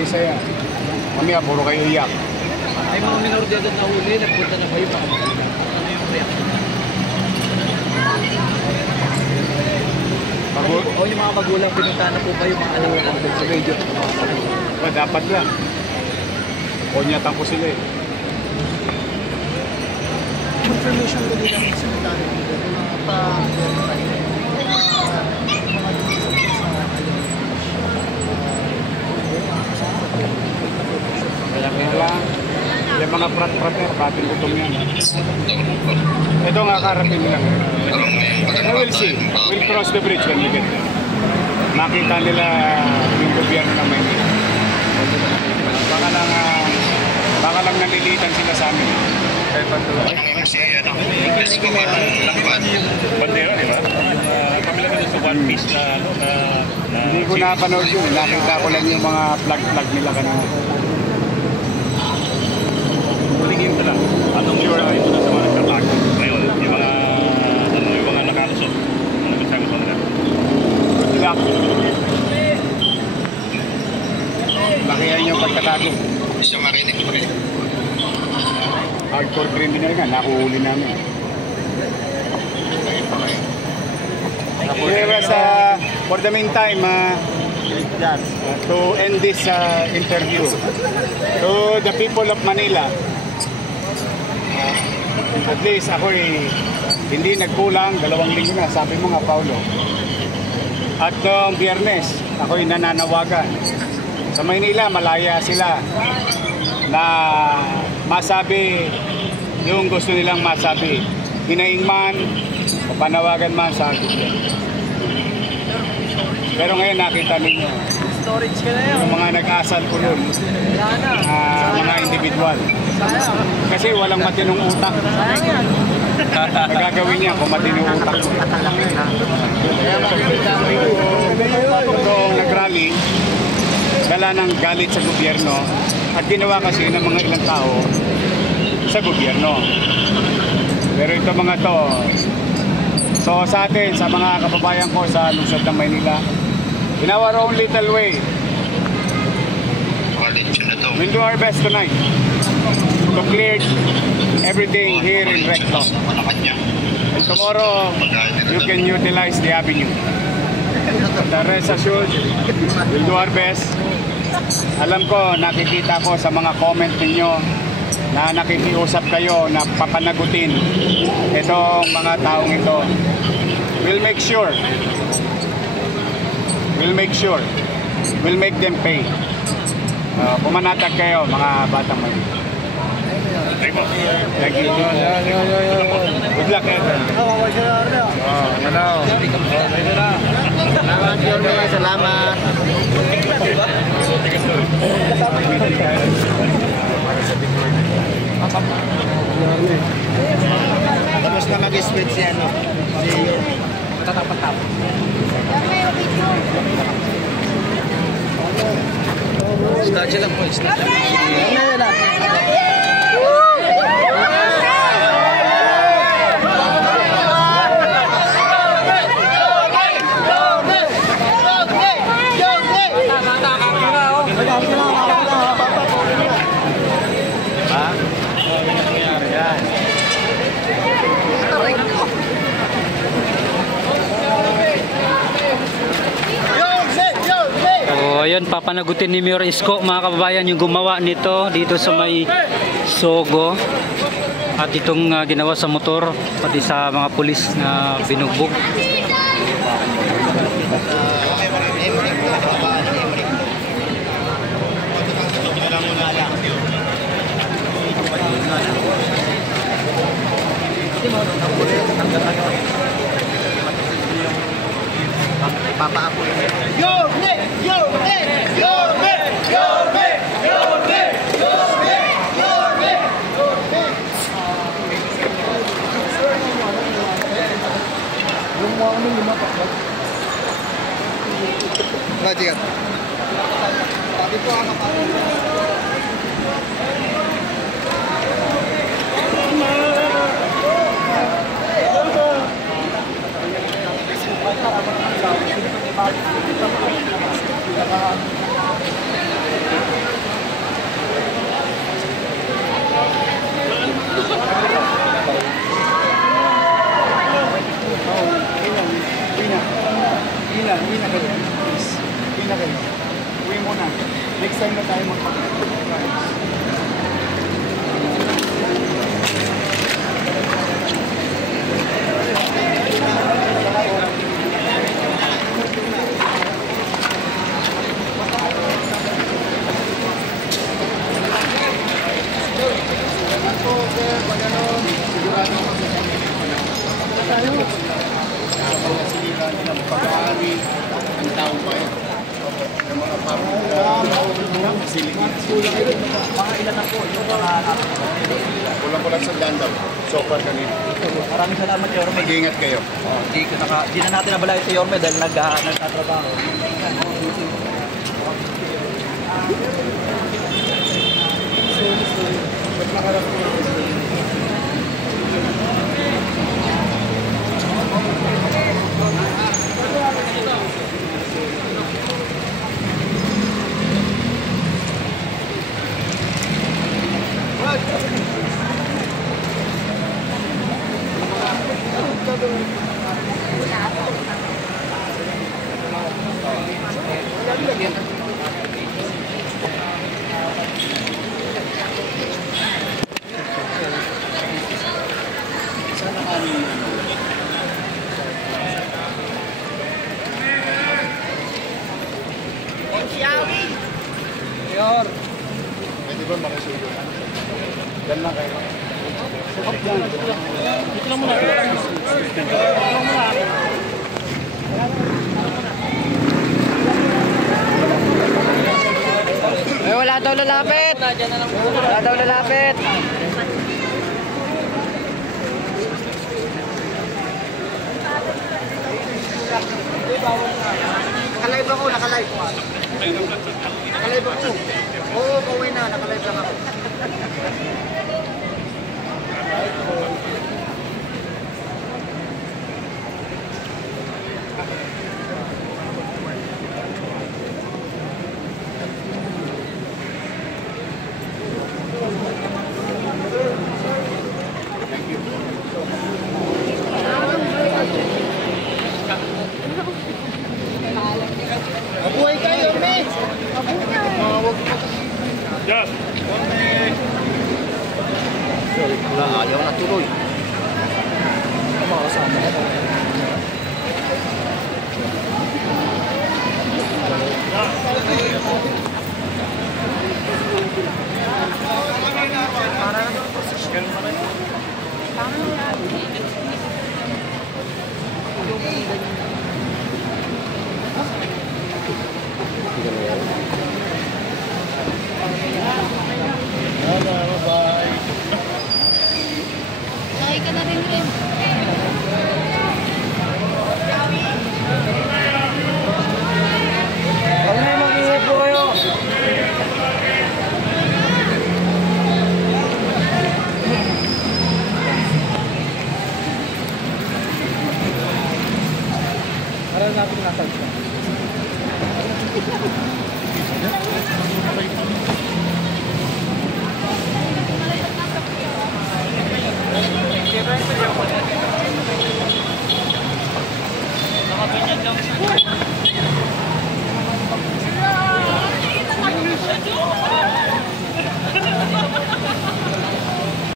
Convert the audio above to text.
isa yan. Mamaya, puro kayo iyak. Ay mga minor de edad na huli, nagpunta na kayo mga magulang. Ano yung reaction? O yung mga magulang, pinunta na po kayo mga anak na sa radio. Dapat lang. Konyatan ko sila eh. Information ko din ang simulano dito. Mga pa-verify. Kaya lang, yung mga prat-prater, pating gutom yan. Ito nga karating lang. We'll see. We'll cross the bridge when we get there. Makita nila yung gobyerno ng Maynila. Baka lang nalilitan sila sa amin. Bandera, di ba? Kami lang sa One Piece na hindi ko napanood yun. Nakita ko lang yung mga flag nila kanina. Tingin ko lang. Anong sure na ito na sa mga nagtatag? Ngayon, yung mga nakalusot. Ano gusto ko nila? Good luck. Lakihan yung pagkatago. Isa marinig ko rin. Hardcore criminal nga, nakuhuli namin. For the meantime, to end this interview, to the people of Manila, at least ako hindi nagkulang, 2 linggo na, sabi mo nga Paulo. At noong Biyernes, ako'y nananawagan. Sa Maynila, malaya sila na masabi yung gusto nilang masabi. Hinaing man o panawagan man sa akin. Pero ngayon nakita ninyo Storage ka na yun. yung mga nag-asal ko nun, mga individual. Kasi walang matinong utak. Nagagawin niya kung matinong utak ko. Kung nag-rally, dala ng galit sa gobyerno at ginawa kasi ng mga ilang tao sa gobyerno. Pero ito mga to, so sa atin, sa mga kababayan ko sa lungsod ng Maynila, in our own little way, we'll do our best tonight to clear everything here in Recto. And tomorrow, you can utilize the avenue. The rest assured, we'll do our best. Alam ko, nakikita ko sa mga comment ninyo na nakikiusap kayo na papanagutin itong mga taong ito. We'll make sure. We'll make them pay. Pumanatag kayo, mga batang may. Thank you. Good luck, Ethan. Salamat. Tapos na mag-speech si ano? Si Tatapatap. Start siya lang po. Start siya lang. Ayan, papanagutin ni Mayor Isko, mga kababayan, yung gumawa nito dito sa may Sogo at itong ginawa sa motor pati sa mga pulis na binugbog. Papa-apo. Rajikan. Tadi po ano pa? Next time na tayo magpapagod. Kulang-kulang sa daan daw. So far kanina. Maraming salamat, Yorme. Mag-iingat kayo. Di na natin nabalayo si Yorme dahil nagtatrabaho. Pwede ba makisuyo? Diyan lang kayo. Eh, wala daw lalapit. Wala daw lalapit. Nakalive ako, nakalive. Nakalive ako. Oo, pauwi na, nakalive lang ako. Mabuhay kayo, Yorme! Yes. Wala, ayaw na tuloy. Bye-bye! Sakay ka na rin, Rim.